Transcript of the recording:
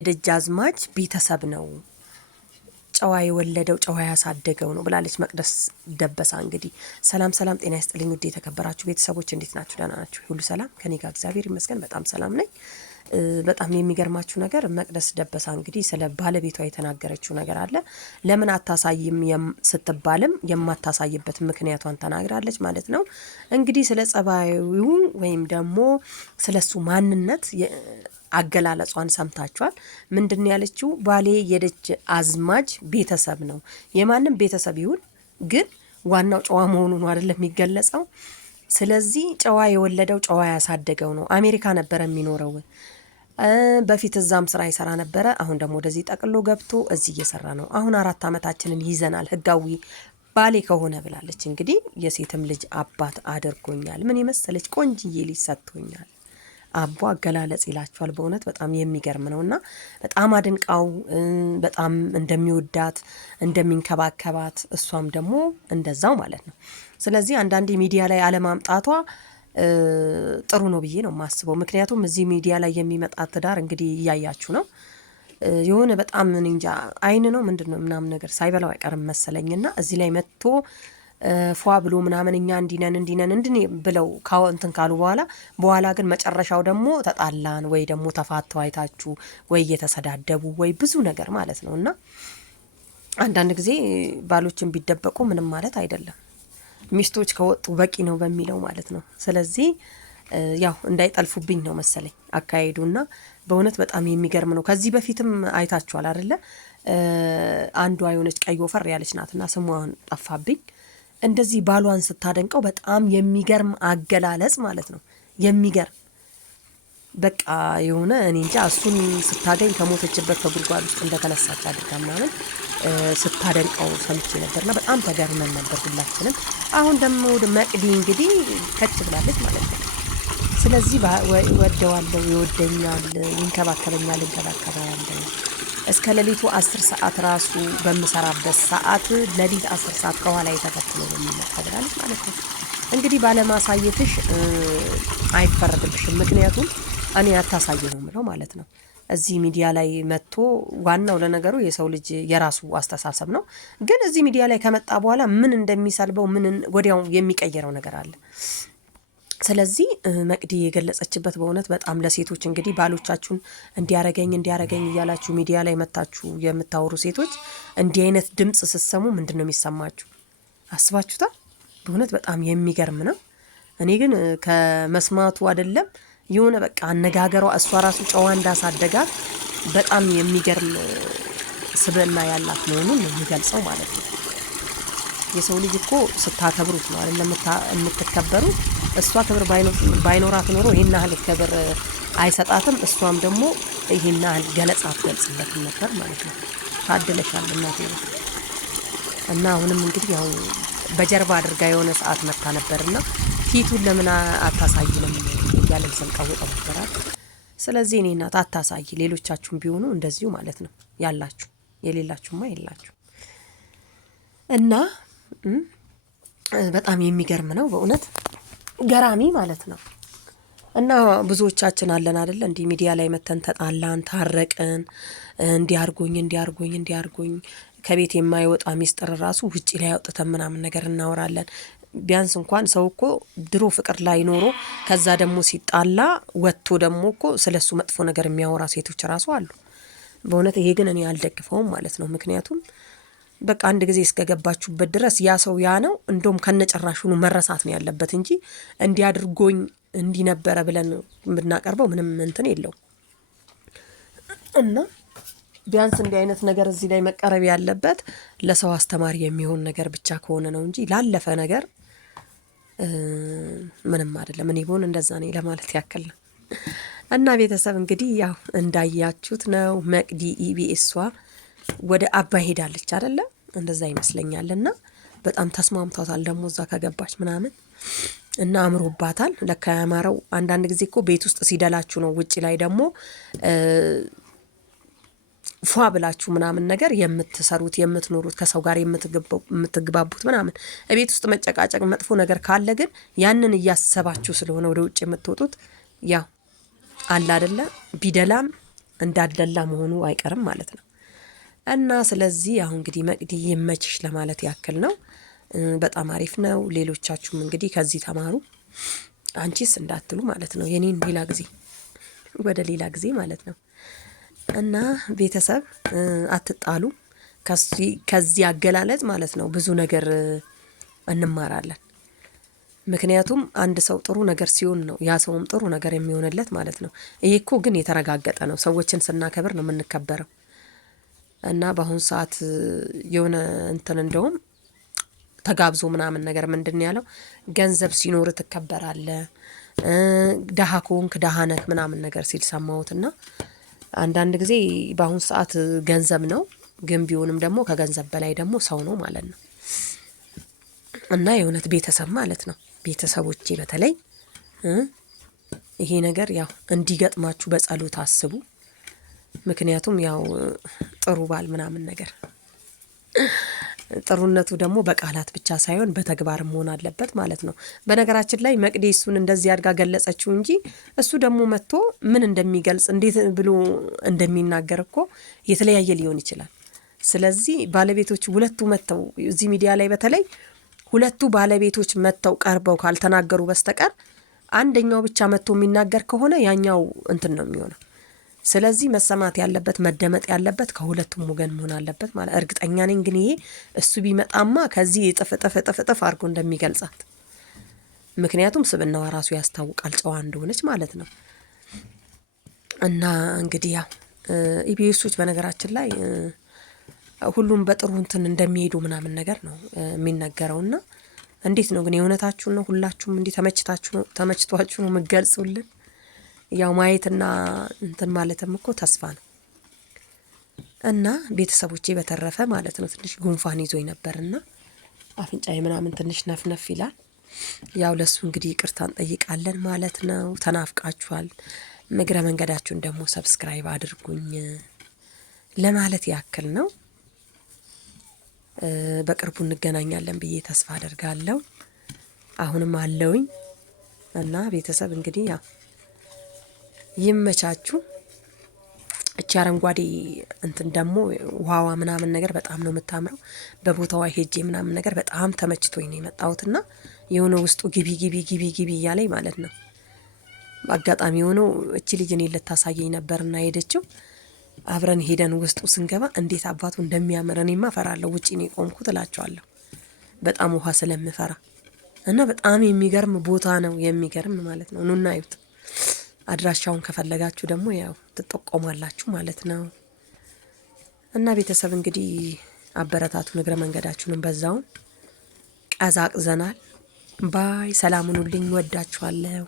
ደጃዝማች ቤተሰብ ነው ጨዋ የወለደው ጨዋ ያሳደገው ነው ብላለች መቅደስ ደበሳ። እንግዲህ ሰላም ጤና ይስጥልኝ ውድ የተከበራችሁ ቤተሰቦች እንዴት ናችሁ? ደህና ናችሁ? ሁሉ ሰላም ከኔ ጋር እግዚአብሔር ይመስገን በጣም ሰላም ነኝ። በጣም የሚገርማችሁ ነገር መቅደስ ደበሳ እንግዲህ ስለ ባለቤቷ የተናገረችው ነገር አለ። ለምን አታሳይም ስትባልም የማታሳይበት ምክንያቷን ተናግራለች ማለት ነው። እንግዲህ ስለ ጸባዩ ወይም ደግሞ ስለሱ ማንነት አገላለጿን ሰምታችኋል። ምንድነው ያለችው? ባሌ የደጅ አዝማች ቤተሰብ ነው። የማንም ቤተሰብ ይሁን ግን ዋናው ጨዋ መሆኑ ነው አይደለም የሚገለጸው። ስለዚህ ጨዋ የወለደው ጨዋ ያሳደገው ነው። አሜሪካ ነበር የሚኖረው በፊት እዛም ስራ ይሰራ ነበረ። አሁን ደግሞ ወደዚህ ጠቅሎ ገብቶ እዚህ እየሰራ ነው። አሁን 4 ዓመታችንን ይዘናል ህጋዊ ባሌ ከሆነ ብላለች። እንግዲህ የሴትም ልጅ አባት አድርጎኛል። ምን የመሰለች ቆንጅዬ ልጅ ሰጥቶኛል። አቦ አገላለጽ ይላችኋል። በእውነት በጣም የሚገርም ነውና በጣም አድንቃው በጣም እንደሚወዳት እንደሚንከባከባት እሷም ደግሞ እንደዛው ማለት ነው። ስለዚህ አንዳንዴ ሚዲያ ላይ አለማምጣቷ ጥሩ ነው ብዬ ነው የማስበው። ምክንያቱም እዚህ ሚዲያ ላይ የሚመጣ ትዳር እንግዲህ እያያችሁ ነው። የሆነ በጣም እንጃ አይን ነው ምንድነው ምናምን ነገር ሳይበላው አይቀርም መሰለኝና እዚህ ላይ መጥቶ ፏ ብሎ ምናምን እኛ እንዲነን ብለው እንትን ካሉ በኋላ ግን መጨረሻው ደግሞ ተጣላን ወይ ደግሞ ተፋተው አይታችሁ ወይ እየተሰዳደቡ ወይ ብዙ ነገር ማለት ነው። እና አንዳንድ ጊዜ ባሎችን ቢደበቁ ምንም ማለት አይደለም። ሚስቶች ከወጡ በቂ ነው በሚለው ማለት ነው። ስለዚህ ያው እንዳይጠልፉብኝ ነው መሰለኝ አካሄዱና በእውነት በጣም የሚገርም ነው። ከዚህ በፊትም አይታችኋል አይደለ? አንዷ የሆነች ቀይ ወፈር ያለች ናትና ስሟን ጠፋብኝ። እንደዚህ ባሏን ስታደንቀው በጣም የሚገርም አገላለጽ ማለት ነው። የሚገርም በቃ የሆነ እኔ እንጃ እሱን ስታገኝ ከሞተችበት ከጉድጓድ ውስጥ እንደተነሳች አድርጋ ምናምን ስታደንቀው ሰምቼ ነበርና በጣም ተገርመን ነበር ሁላችንም። አሁን ደግሞ መቅዲ እንግዲህ ከች ብላለች ማለት ነው። ስለዚህ ወደዋለሁ፣ ይወደኛል፣ ይንከባከበኛል፣ እንከባከባለሁ እስከ ሌሊቱ 10 ሰዓት ራሱ በመሰራበት ሰዓት ሌሊት 10 ሰዓት ከኋላ የተከተለ ነው የሚመጣብራለች ማለት ነው። እንግዲህ ባለማሳየትሽ አይፈረድብሽም። ምክንያቱም እኔ አታሳየው ነው ምለው ማለት ነው። እዚህ ሚዲያ ላይ መጥቶ ዋናው ለነገሩ የሰው ልጅ የራሱ አስተሳሰብ ነው። ግን እዚህ ሚዲያ ላይ ከመጣ በኋላ ምን እንደሚሰልበው ምን ወዲያው የሚቀየረው ነገር አለ። ስለዚህ መቅዲ የገለጸችበት በእውነት በጣም ለሴቶች እንግዲህ ባሎቻችሁን እንዲያረገኝ እያላችሁ ሚዲያ ላይ መታችሁ የምታወሩ ሴቶች እንዲህ አይነት ድምጽ ስትሰሙ ምንድነው የሚሰማችሁ? አስባችሁታል? በእውነት በጣም የሚገርም ነው። እኔ ግን ከመስማቱ አይደለም የሆነ በቃ አነጋገሯ እሷ ራሱ ጨዋ እንዳሳደጋት በጣም የሚገርም ስብዕና ያላት መሆኑን የሚገልጸው ማለት ነው። የሰው ልጅ እኮ ስታከብሩት ነው አይደለም የምትከበሩት። እሷ ክብር ባይኖራት ኖሮ ይሄን ያህል ክብር አይሰጣትም። እሷም ደግሞ ይሄን ያህል ገለጻ አትገልጽለትም ነበር ማለት ነው። ታደለሻል እናቴ ነው። እና አሁንም እንግዲህ ያው በጀርባ አድርጋ የሆነ ሰዓት መታ ነበርና ፊቱን ለምን አታሳይንም እያለን ሰንቀውጠው ነበር። ስለዚህ እኔ እናት አታሳይ፣ ሌሎቻችሁም ቢሆኑ እንደዚሁ ማለት ነው ያላችሁ፣ የሌላችሁማ የላችሁ። እና በጣም የሚገርም ነው በእውነት ገራሚ ማለት ነው። እና ብዙዎቻችን አለን አይደል እንዲህ ሚዲያ ላይ መተን ተጣላን፣ ታረቅን፣ እንዲያርጎኝ ከቤት የማይወጣ ሚስጥር ራሱ ውጪ ላይ አውጥተን ምናምን ነገር እናወራለን። ቢያንስ እንኳን ሰው እኮ ድሮ ፍቅር ላይ ኖሮ ከዛ ደግሞ ሲጣላ ወጥቶ ደግሞ እኮ ስለሱ መጥፎ ነገር የሚያወራ ሴቶች ራሱ አሉ። በእውነት ይሄ ግን እኔ አልደግፈውም ማለት ነው። ምክንያቱም በቃ አንድ ጊዜ እስከገባችሁበት ድረስ ያ ሰው ያ ነው። እንደውም ከነጨራሹኑ መረሳት ነው ያለበት እንጂ እንዲያድርጎኝ እንዲነበረ ብለን ብናቀርበው ምንም እንትን የለው። እና ቢያንስ እንዲህ አይነት ነገር እዚህ ላይ መቀረብ ያለበት ለሰው አስተማሪ የሚሆን ነገር ብቻ ከሆነ ነው እንጂ ላለፈ ነገር ምንም አይደለም። እኔ ቢሆን እንደዛ ነኝ ለማለት ያክል ነው። እና ቤተሰብ እንግዲህ ያው እንዳያችሁት ነው መቅዲ ኢቢኤሷ ወደ አባይ ሄዳለች አይደለ? እንደዛ ይመስለኛልና በጣም ተስማምቷታል ደግሞ እዛ ከገባች ምናምን እና አምሮባታል። ለካ ያማረው አንዳንድ ጊዜ እኮ ቤት ውስጥ ሲደላችሁ ነው ውጪ ላይ ደግሞ ፏ ብላችሁ ምናምን ነገር የምትሰሩት የምትኖሩት ከሰው ጋር የምትግባቡት ምናምን። ቤት ውስጥ መጨቃጨቅ መጥፎ ነገር ካለ ግን ያንን እያሰባችሁ ስለሆነ ወደ ውጭ የምትወጡት ያው አለ አይደለ? ቢደላም እንዳደላ መሆኑ አይቀርም ማለት ነው። እና ስለዚህ አሁን እንግዲህ መቅዲ ይመችሽ ለማለት ያክል ነው። በጣም አሪፍ ነው። ሌሎቻችሁም እንግዲህ ከዚህ ተማሩ። አንቺስ እንዳትሉ ማለት ነው። የኔን ሌላ ጊዜ ወደ ሌላ ጊዜ ማለት ነው። እና ቤተሰብ አትጣሉ። ከዚህ አገላለጽ ማለት ነው ብዙ ነገር እንማራለን። ምክንያቱም አንድ ሰው ጥሩ ነገር ሲሆን ነው ያ ሰውም ጥሩ ነገር የሚሆንለት ማለት ነው። ይሄ እኮ ግን የተረጋገጠ ነው። ሰዎችን ስናከብር ነው የምንከበረው። እና በአሁን ሰዓት የሆነ እንትን እንደውም ተጋብዞ ምናምን ነገር ምንድን ያለው ገንዘብ ሲኖር ትከበራለህ፣ ደሃ ከሆንክ ደሃ ነህ ምናምን ነገር ሲል ሰማሁትና አንዳንድ ጊዜ በአሁን ሰዓት ገንዘብ ነው፣ ግን ቢሆንም ደግሞ ከገንዘብ በላይ ደግሞ ሰው ነው ማለት ነው። እና የእውነት ቤተሰብ ማለት ነው። ቤተሰቦቼ በተለይ ይሄ ነገር ያው እንዲገጥማችሁ በጸሎት አስቡ። ምክንያቱም ያው ጥሩ ባል ምናምን ነገር ጥሩነቱ ደግሞ በቃላት ብቻ ሳይሆን በተግባር መሆን አለበት ማለት ነው። በነገራችን ላይ መቅዲ እሱን እንደዚህ አድርጋ ገለጸችው እንጂ እሱ ደግሞ መጥቶ ምን እንደሚገልጽ እንዴት ብሎ እንደሚናገር እኮ የተለያየ ሊሆን ይችላል። ስለዚህ ባለቤቶች ሁለቱ መጥተው እዚህ ሚዲያ ላይ በተለይ ሁለቱ ባለቤቶች መጥተው ቀርበው ካልተናገሩ በስተቀር አንደኛው ብቻ መጥቶ የሚናገር ከሆነ ያኛው እንትን ነው የሚሆነው። ስለዚህ መሰማት ያለበት መደመጥ ያለበት ከሁለቱም ወገን መሆን አለበት ማለት እርግጠኛ ነኝ። ግን ይሄ እሱ ቢመጣማ ከዚህ ጥፍ አድርጎ እንደሚገልጻት፣ ምክንያቱም ስብናዋ ራሱ ያስታውቃል ጨዋ እንደሆነች ማለት ነው። እና እንግዲህ ያው ኢቢኤሶች በነገራችን ላይ ሁሉም በጥሩ እንትን እንደሚሄዱ ምናምን ነገር ነው የሚነገረውና እንዴት ነው ግን የእውነታችሁን ነው? ሁላችሁም እንዲህ ተመችቷችሁ ነው የምትገልጹልን? ያው ማየትና እንትን ማለትም እኮ ተስፋ ነው። እና ቤተሰቦቼ በተረፈ ማለት ነው ትንሽ ጉንፋን ይዞኝ ነበርና አፍንጫዬ ምናምን ትንሽ ነፍነፍ ይላል። ያው ለሱ እንግዲህ ይቅርታ እንጠይቃለን ማለት ነው። ተናፍቃችኋል። እግረ መንገዳችሁን ደግሞ ሰብስክራይብ አድርጉኝ ለማለት ያክል ነው። በቅርቡ እንገናኛለን ብዬ ተስፋ አደርጋለሁ። አሁንም አለውኝ እና ቤተሰብ እንግዲህ ያው ይመቻችሁ። እቺ አረንጓዴ እንትን ደግሞ ውሃዋ ምናምን ነገር በጣም ነው የምታምረው። በቦታዋ ሄጄ ምናምን ነገር በጣም ተመችቶኝ ነው የመጣሁትና የሆነ ውስጡ ግቢ እያለኝ ማለት ነው። በአጋጣሚ ሆኖ እቺ ልጅ እኔን ልታሳየኝ ነበርና ሄደችው። አብረን ሄደን ውስጡ ስንገባ እንዴት አባቱ እንደሚያምር እኔማ እፈራለሁ። ውጪ ነው የቆምኩት እላቸዋለሁ። በጣም ውሃ ስለምፈራ እና በጣም የሚገርም ቦታ ነው። የሚገርም ማለት ነው። ኑና እዩት። አድራሻውን ከፈለጋችሁ ደግሞ ያው ትጠቆማላችሁ ማለት ነው። እና ቤተሰብ እንግዲህ አበረታቱ። እግረ መንገዳችሁንም በዛውን ቀዛቅዘናል። ባይ ሰላም ሁኑልኝ። ወዳችኋለሁ።